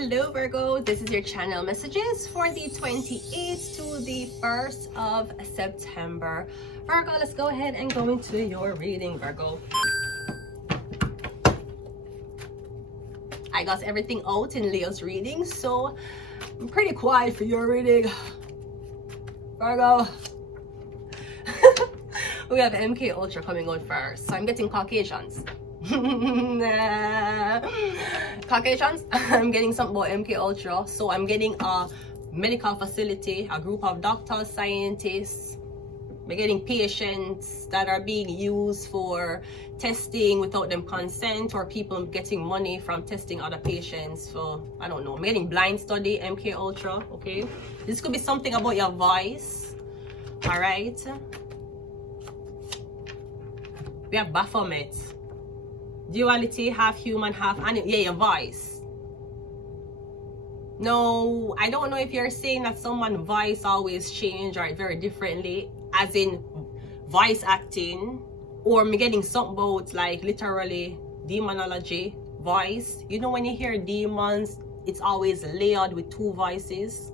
Hello Virgo, this is your channel messages for the 28th to the 1st of September. Virgo, let's go ahead and go into your reading, Virgo. I got everything out in Leo's reading, so I'm pretty quiet for your reading, Virgo. We have MK Ultra coming out first, so I'm getting Caucasians. Caucasians, I'm getting something about MK Ultra. So I'm getting a medical facility, a group of doctors, scientists. We're getting patients that are being used for testing without them consent, or people getting money from testing other patients. So I don't know, I'm getting blind study, MK Ultra. Okay, this could be something about your voice. All right, we have Baphomet. Duality, half human, half animal. Yeah, your voice. No, I don't know if you're saying that someone's voice always change or very differently, as in voice acting, or me getting something about like literally demonology, voice. You know, when you hear demons, it's always layered with two voices.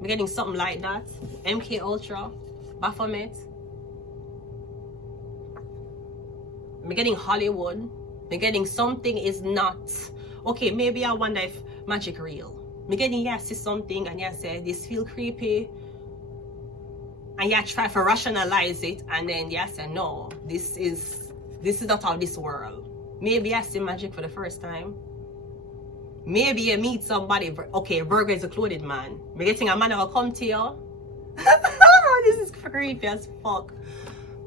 Me getting something like that. MK Ultra, Baphomet. Me getting Hollywood. Me getting something is not okay. Maybe I wonder if magic real. Me getting you see something and you say this feel creepy, and you try to rationalize it, and then you say no, this is not how this world. Maybe I see magic for the first time. Maybe you meet somebody. Okay, Virgo is a clothed man. Me getting a man that will come to you. This is creepy as fuck.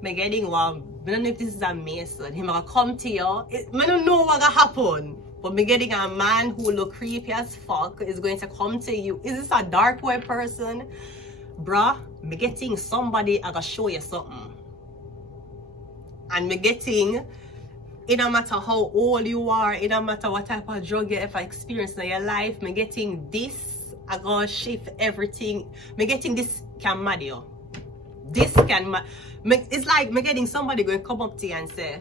Me getting one. I don't know if this is a mason. Him gonna come to you. I don't know what gonna happen. But me getting a man who look creepy as fuck is going to come to you. Is this a dark web person? Bruh, me getting somebody I gonna show you something. And me getting, it don't matter how old you are, it don't matter what type of drug you ever experienced in your life, me getting this, I gonna shift everything. Me getting this can mad you. This can it's like me getting somebody going to come up to you and say,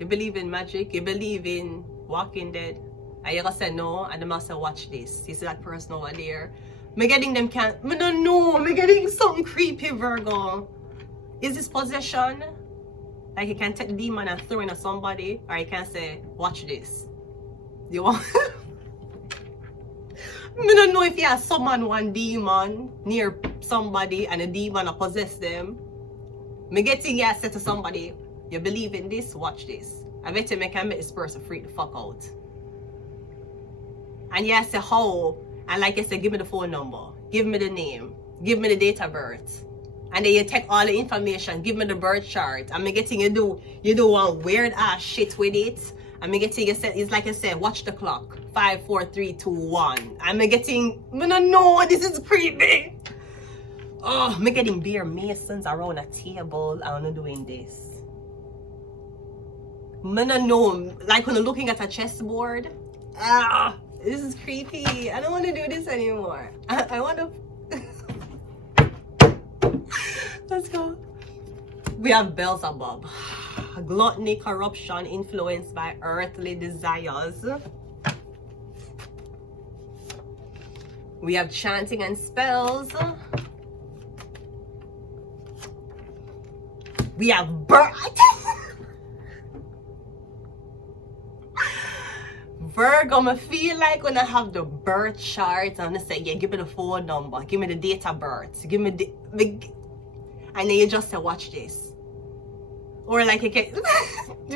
you believe in magic, you believe in Walking Dead, and you're gonna say no, and they must say watch this. You see that person over there? Me getting them me don't know, me getting something creepy, Virgo. Is this possession? Like you can take the demon and throw it at somebody, or you can say watch this. You want? I don't know if you have summon one demon near somebody and a demon possess them. Me getting you say to somebody, you believe in this, watch this. I bet you can make this person freak the fuck out. And you say how, and like I said, give me the phone number, give me the name, give me the date of birth. And then you take all the information, give me the birth chart. And me getting you do one weird ass shit with it. And me getting you said, it's like I said, watch the clock. 5, 4, 3, 2, 1. And me getting, I don't know, this is creepy. Oh, me getting beer masons around a table and I'm doing this. I don't know, like when I'm looking at a chessboard. Ah, this is creepy. I don't want to do this anymore. I want to. Let's go. We have Beelzebub. Gluttony, corruption, influenced by earthly desires. We have chanting and spells. We have birth. Virgo, I feel like when I have the birth chart, I'm gonna say, yeah, give me the phone number, give me the date of birth, give me the and then you just say, watch this. Or like you can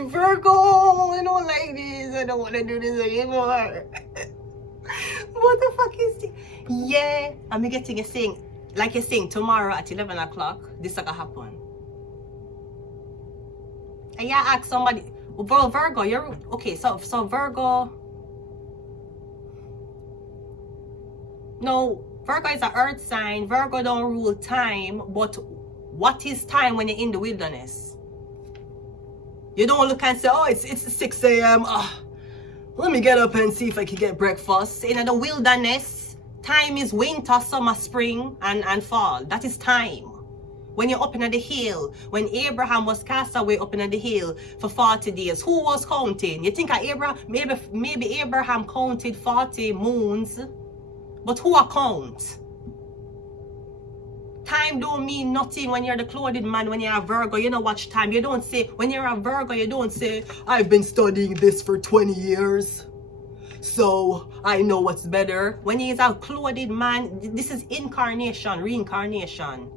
Virgo, I don't like this, I don't want to do this anymore. What the fuck is this? Yeah, I'm getting a thing, like you're saying, tomorrow at 11 o'clock, this is gonna happen. And yeah, ask somebody, well, Virgo, you're okay. So Virgo, no, Virgo is an earth sign. Virgo don't rule time, but what is time when you're in the wilderness? You don't look and say, oh, it's 6 a.m. Let me get up and see if I can get breakfast. In the wilderness, time is winter, summer, spring, and fall. That is time. When you're up in the hill, when Abraham was cast away up in the hill for 40 days, who was counting? You think Abraham, maybe Abraham counted 40 moons, but who account? Time don't mean nothing when you're the clothed man. When you're a Virgo, you don't watch time. You don't say, when you're a Virgo, you don't say, I've been studying this for 20 years, so I know what's better. When he's a clothed man, this is incarnation, reincarnation.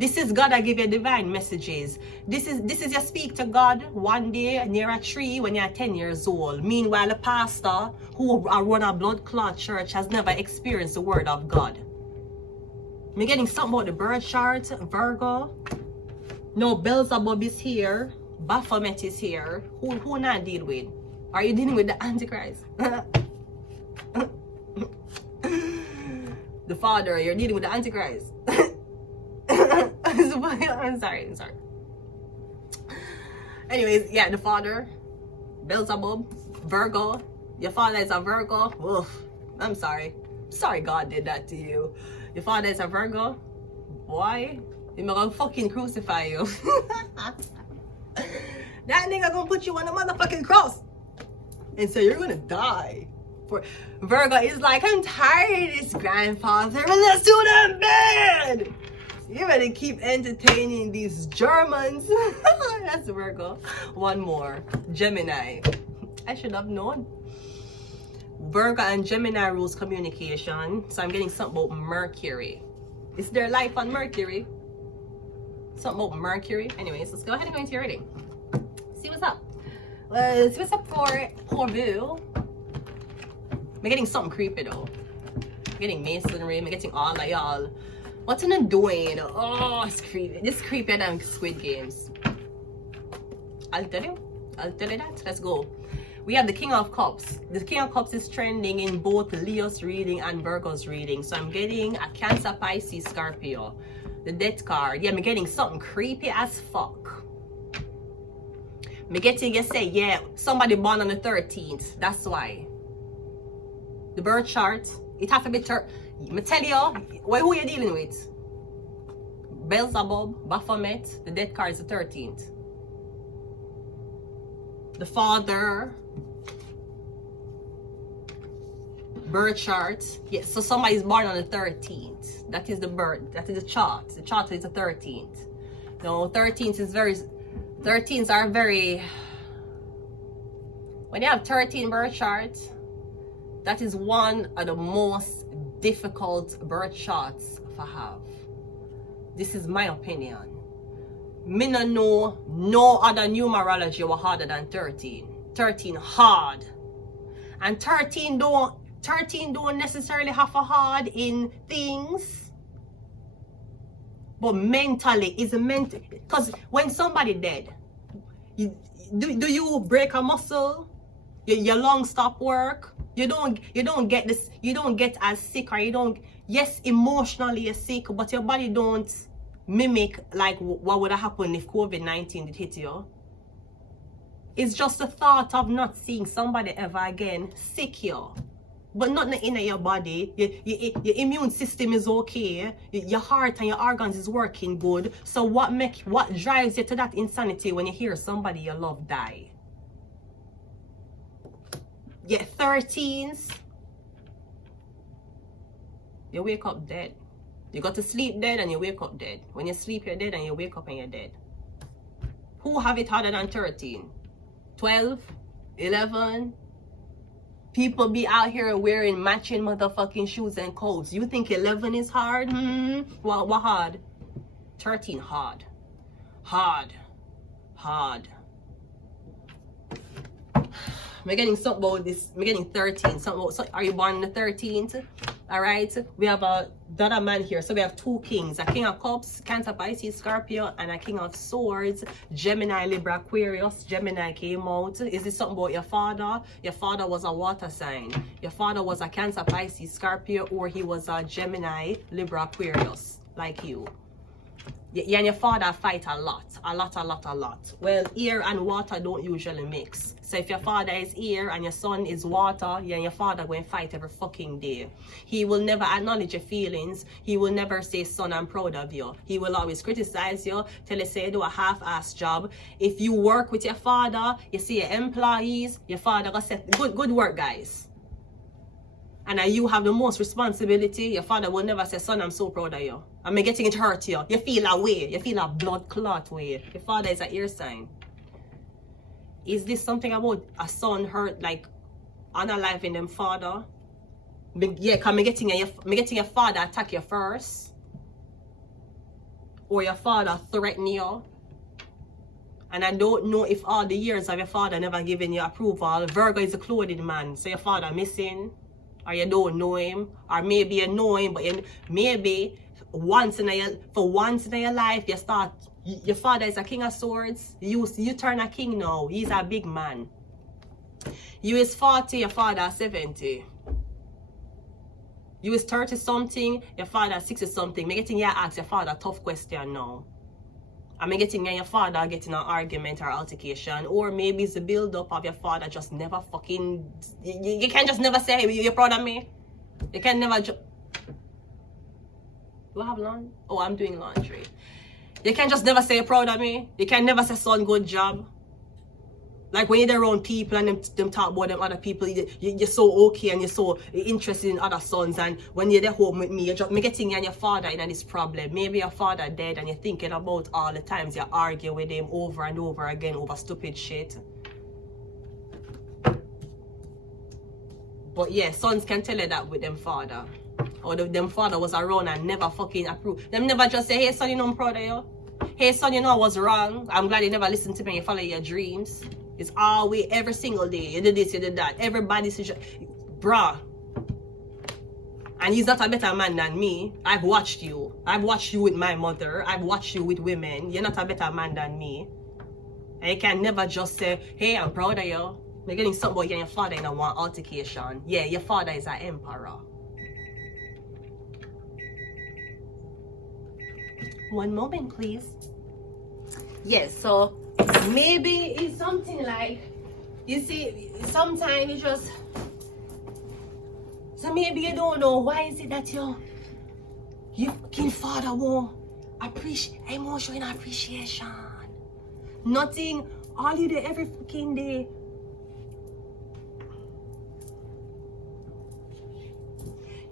This is God that give you divine messages. This is you speak to God one day near a tree when you're 10 years old. Meanwhile, the pastor who run a blood clot church has never experienced the word of God. Me getting something about the birth chart, Virgo. No, Beelzebub is here. Baphomet is here. Who not deal with? Are you dealing with the Antichrist? The father, you're dealing with the Antichrist. I'm sorry. Anyways, yeah, the father, Beelzebub, Virgo. Your father is a Virgo. Oof, I'm sorry. Sorry God did that to you. Your father is a Virgo. Boy, he's gonna fucking crucify you. That nigga gonna put you on the motherfucking cross. And so you're gonna die. For Virgo is like, I'm tired of this grandfather, but let's do them bad. You better keep entertaining these Germans. That's Virgo. One more. Gemini. I should have known. Virgo and Gemini rules communication. So I'm getting something about Mercury. Is there life on Mercury? Something about Mercury. Anyways, let's go ahead and go into your reading. See what's up. Let's see what's up for you. I'm getting something creepy though. I'm getting masonry. I'm getting all of y'all. What's in doing? Oh, it's creepy. This creepy than Squid Games. I'll tell you that. Let's go. We have the King of Cups. The King of Cups is trending in both Leo's reading and Virgo's reading. So I'm getting a Cancer, Pisces, Scorpio. The Death card. Yeah, I'm getting something creepy as fuck. I'm getting, you say, yeah, somebody born on the 13th. That's why. The birth chart. It has to be I tell you, who you dealing with? Beelzebub, Baphomet, the Death card is the 13th. The father, birth chart. Yes, so somebody is born on the 13th. That is the birth, that is the chart. The chart is the 13th. No, 13th is very, 13s are very, when you have 13 birth charts, that is one of the most difficult birth charts to have. This is my opinion. Me no know no other numerology was harder than 13. 13 hard. And 13 don't necessarily have a hard in things. But mentally is a mental, because when somebody dead, do you break a muscle? Your lungs stop work. You don't get this, you don't get as sick, or you don't, yes, emotionally you're sick, but your body don't mimic like what would have happened if COVID-19 did hit you. It's just the thought of not seeing somebody ever again sick you. But not in your body. Your immune system is okay. Your heart and your organs is working good. So what drives you to that insanity when you hear somebody you love die? Yeah, 13s. You wake up dead. You got to sleep dead and you wake up dead. When you sleep, you're dead, and you wake up and you're dead. Who have it harder than 13? 12? 11? People be out here wearing matching motherfucking shoes and coats. You think 11 is hard? What hard? 13 hard. Hard. I'm getting something about this. I'm getting 13. Something about, so are you born on the 13th? All right. We have another man here. So we have two kings: a King of Cups, Cancer, Pisces, Scorpio, and a King of Swords, Gemini, Libra, Aquarius. Gemini came out. Is this something about your father? Your father was a water sign. Your father was a Cancer, Pisces, Scorpio, or he was a Gemini, Libra, Aquarius, like you. You and your father fight a lot. Well, air and water don't usually mix. So if your father is air and your son is water, you and your father going to fight every fucking day. He will never acknowledge your feelings. He will never say, son, I'm proud of you. He will always criticize you, tell you say you do a half-ass job. If you work with your father, you see your employees, your father gonna say, good work, guys. And you have the most responsibility. Your father will never say, son, I'm so proud of you. I'm getting it hurt you. You feel a way. You feel a blood clot way. Your father is an air sign. Is this something about a son hurt, like, unaliving them father? Yeah, because I'm getting your father attack you first. Or your father threaten you. And I don't know if all the years of your father never given you approval. Virgo is a clothing man. So your father missing. Or you don't know him, or maybe you know him, but maybe for once in your life you start. Your father is a king of swords. You turn a king now. He's a big man. You is 40, your father is 70. You is 30 something, your father is 60 something. Me getting you ask your father a tough question now. I'm getting your father getting an argument or altercation, or maybe it's the build up of your father just never fucking. You can't just never say, hey, you're proud of me. You can never. Do I have laundry? Oh, I'm doing laundry. You can just never say you're proud of me. You can never say, son, good job. Like when you're around people and them talk about them other people, you're so okay and you're so interested in other sons. And when you're there home with me, you're just getting you and your father in this problem. Maybe your father dead and you're thinking about all the times you argue with him over and over again over stupid shit. But yeah, sons can tell you that with them father. Or them father was around and never fucking approve. Them never just say, hey son, you know I'm proud of you. Hey son, you know I was wrong. I'm glad you never listened to me and you follow your dreams. It's always every single day. You did this, you did that. Everybody's bruh. And he's not a better man than me. I've watched you. I've watched you with my mother. I've watched you with women. You're not a better man than me. And you can never just say, hey, I'm proud of you. You're getting something about you and your father in a one altercation. Yeah, your father is an emperor. One moment, please. Yes, so maybe it's something like, you see, sometimes you just, so maybe you don't know why is it that your fucking father won't appreciate, emotional appreciation. Nothing, all you do every fucking day.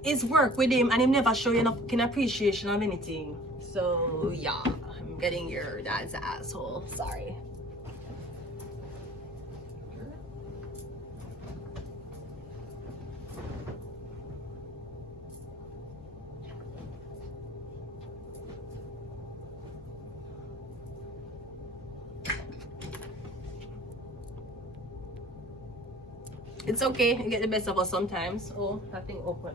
Is work with him and him never show you enough fucking appreciation of anything. So yeah, I'm getting your dad's asshole. Sorry. It's okay, you get the best of us sometimes. Oh, that thing open.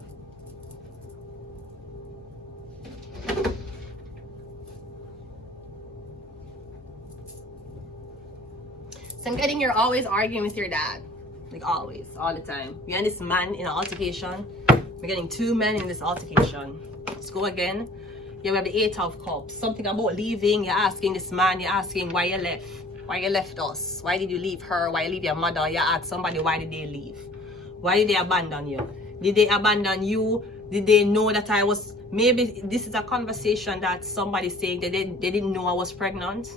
So I'm getting you're always arguing with your dad. Like always, all the time. You and this man in an altercation. We're getting two men in this altercation. Let's go again. You have the 8 of Cups. Something about leaving. You're asking this man, you're asking why you left. Why you left us? Why did you leave her? Why you leave your mother? You ask somebody why did they leave? Why did they abandon you? Did they abandon you? Did they know that I was, maybe this is a conversation that somebody's saying that they didn't know I was pregnant.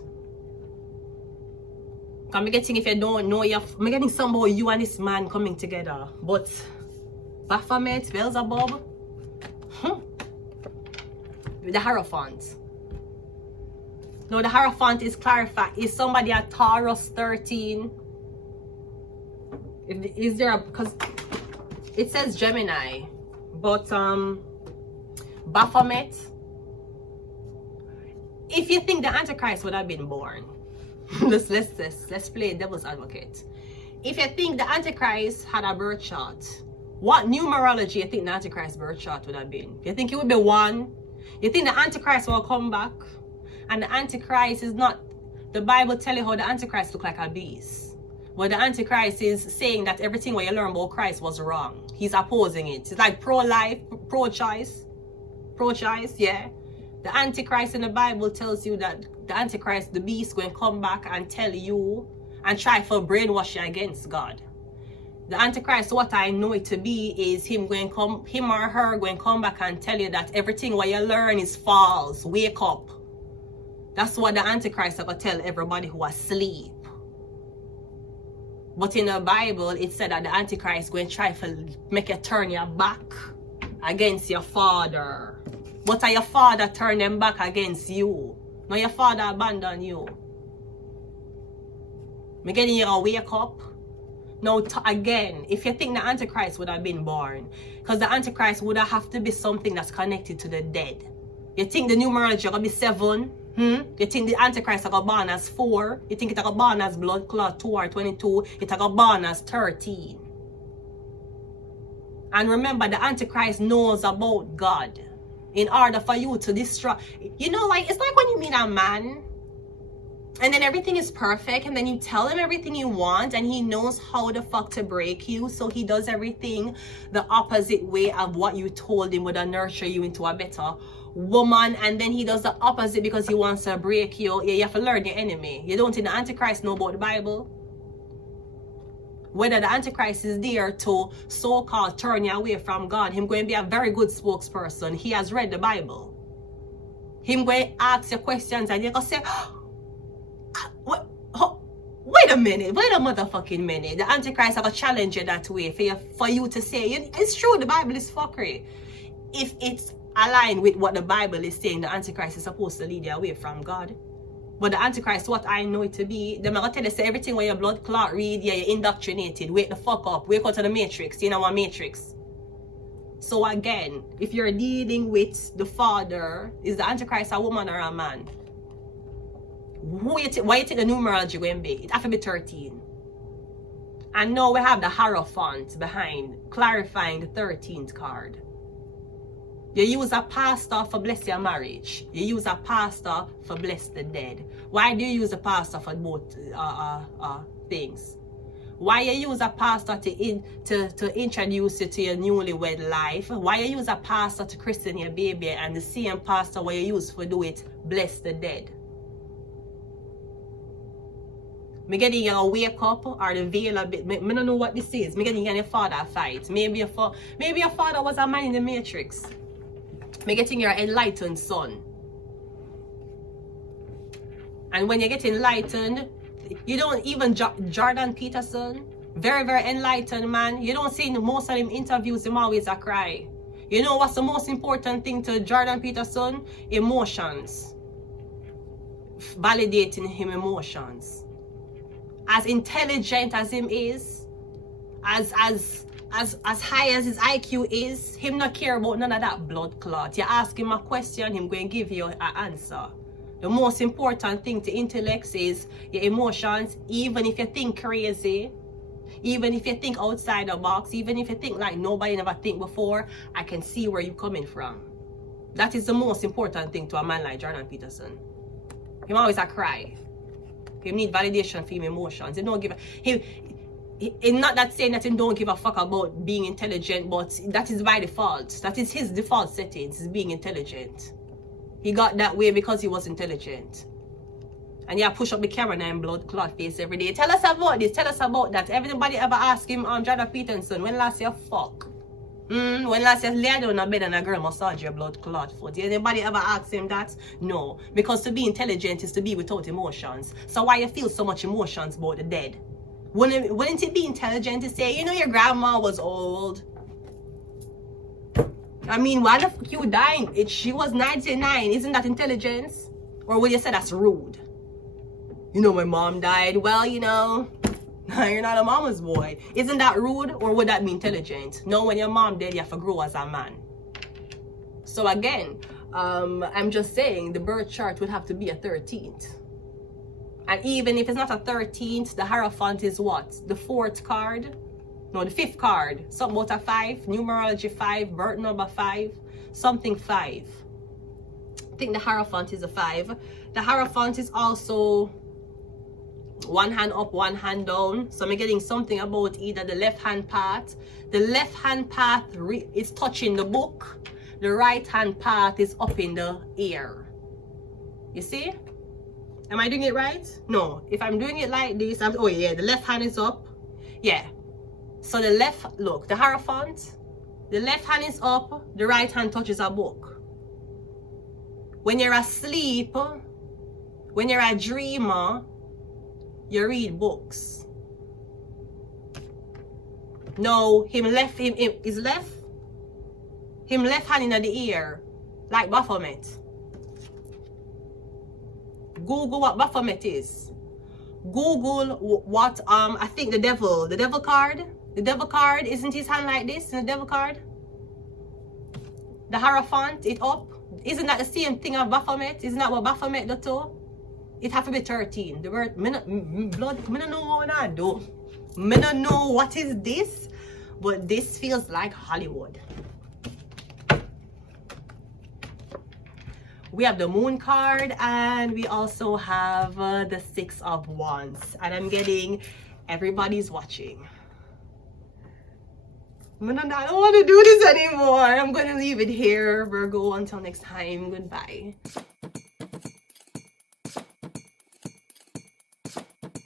I'm getting, if you don't know, I'm getting some about you and this man coming together. But Baphomet, Beelzebub, the Hierophant. No, the Hierophant is clarified. Is somebody at Taurus 13? Is there a, because it says Gemini, but Baphomet. If you think the Antichrist would have been born, let's play devil's advocate. If you think the Antichrist had a birth chart, what numerology you think the Antichrist birth chart would have been? You think it would be 1? You think the Antichrist will come back? And the Antichrist is not, the Bible tell you how the Antichrist look like a beast. But the Antichrist is saying that everything what you learn about Christ was wrong. He's opposing it. It's like pro-life, pro-choice, yeah. The Antichrist in the Bible tells you that the Antichrist, the beast, going to come back and tell you and try for brainwash you against God. The Antichrist, what I know it to be, is him or her going to come back and tell you that everything what you learn is false. Wake up. That's what the Antichrist are going to tell everybody who are asleep. But in the Bible, it said that the Antichrist going to try to make you turn your back against your father. But your father turn them back against you. Now your father abandon you. Me getting you to wake up. Now again, if you think the Antichrist would have been born, because the Antichrist would have to be something that's connected to the dead. You think the numerology are going to be 7? You think the Antichrist are going to born as 4? You think it are going to born as blood clot 2 or 22? It are going to born as 13. And remember, the Antichrist knows about God. In order for you to destroy, you know, like, it's like when you meet a man and then everything is perfect and then you tell him everything you want and he knows how the fuck to break you, so he does everything the opposite way of what you told him would nurture you into a better woman, and then he does the opposite because he wants to break you. Yeah, you have to learn your enemy. You don't think the Antichrist know about the Bible? Whether the Antichrist is there to so-called turn you away from God, him going to be a very good spokesperson. He has read the Bible. Him going to ask you questions and you're going to say, wait a minute, wait a motherfucking minute. The Antichrist are going to challenge you that way for you to say, it's true, the Bible is fuckery. If it's aligned with what the Bible is saying, the Antichrist is supposed to lead you away from God. But the Antichrist, what I know it to be, they're going to tell you, say everything where your blood clot read, yeah, you're indoctrinated. Wake the fuck up. Wake out of the matrix. You know what matrix? So again, if you're dealing with the father, is the Antichrist a woman or a man? Why you think the numerology going to be? It has to be 13. And now we have the Hierophant behind, clarifying the 13th card. You use a pastor for bless your marriage. You use a pastor for bless the dead. Why do you use a pastor for both things? Why you use a pastor to introduce you to your newlywed life? Why you use a pastor to christen your baby, and the same pastor where you use for do it bless the dead? Me getting you a wake up or the veil a bit. Me don't know what this is. Me getting you and your father fight. Maybe your father was a man in the matrix. Me getting your enlightened son. And when you get enlightened, you don't even Jordan Peterson, very, very enlightened man. You don't see in most of them interviews him always a cry. You know what's the most important thing to Jordan Peterson? Emotions. Validating him emotions. As intelligent as him is, as high as his IQ is, him not care about none of that blood clot. You ask him a question, him going to give you an answer. The most important thing to intellect is your emotions. Even if you think crazy, even if you think outside the box, even if you think like nobody never think before, I can see where you're coming from. That is the most important thing to a man like Jordan Peterson. Him always a cry. Him need validation for him emotions. He don't give it's not that saying that him don't give a fuck about being intelligent, but that is by default. That is his default settings, is being intelligent. He got that way because he was intelligent. And yeah, push up the camera and blood clot face every day. Tell us about this, tell us about that. Everybody ever ask him, Jordan Peterson, when last you fuck? When last you lay down in a bed and a girl massage your blood clot foot? Did anybody ever ask him that? No. Because to be intelligent is to be without emotions. So why you feel so much emotions about the dead? Wouldn't it be intelligent to say, you know, your grandma was old? I mean, why the fuck you dying? She was 99. Isn't that intelligence? Or would you say that's rude? You know, my mom died. Well, you know, you're not a mama's boy. Isn't that rude? Or would that be intelligent? No, when your mom dead, you have to grow as a man. So again, I'm just saying the birth chart would have to be a 13th. And even if it's not a 13th, the Hierophant is what? The 4th card? No, the 5th card. Something about a 5. Numerology 5. Birth number 5. Something 5. I think the Hierophant is a 5. The Hierophant is also one hand up, one hand down. So I'm getting something about either the left hand path. The left hand path is touching the book. the right hand part is up in the air. You see? Am I doing it right? No. If I'm doing it like this, oh yeah, the left hand is up. Yeah. So the left, look, the Hierophant, the left hand is up, the right hand touches a book. When you're asleep, when you're a dreamer, you read books. No, him left hand in the air, like Baphomet. Google what Baphomet is. Google what I think the devil card. The devil card, isn't his hand like this in the devil card? The Hierophant, it up. Isn't that the same thing of Baphomet? Isn't that what Baphomet do too? It have to be 13. The word blood, I don't know what I do. I don't know what is this, but this feels like Hollywood. We have the Moon card, and we also have the Six of Wands, and I'm getting everybody's watching. I don't want to do this anymore. I'm going to leave it here, Virgo. Until next time, goodbye.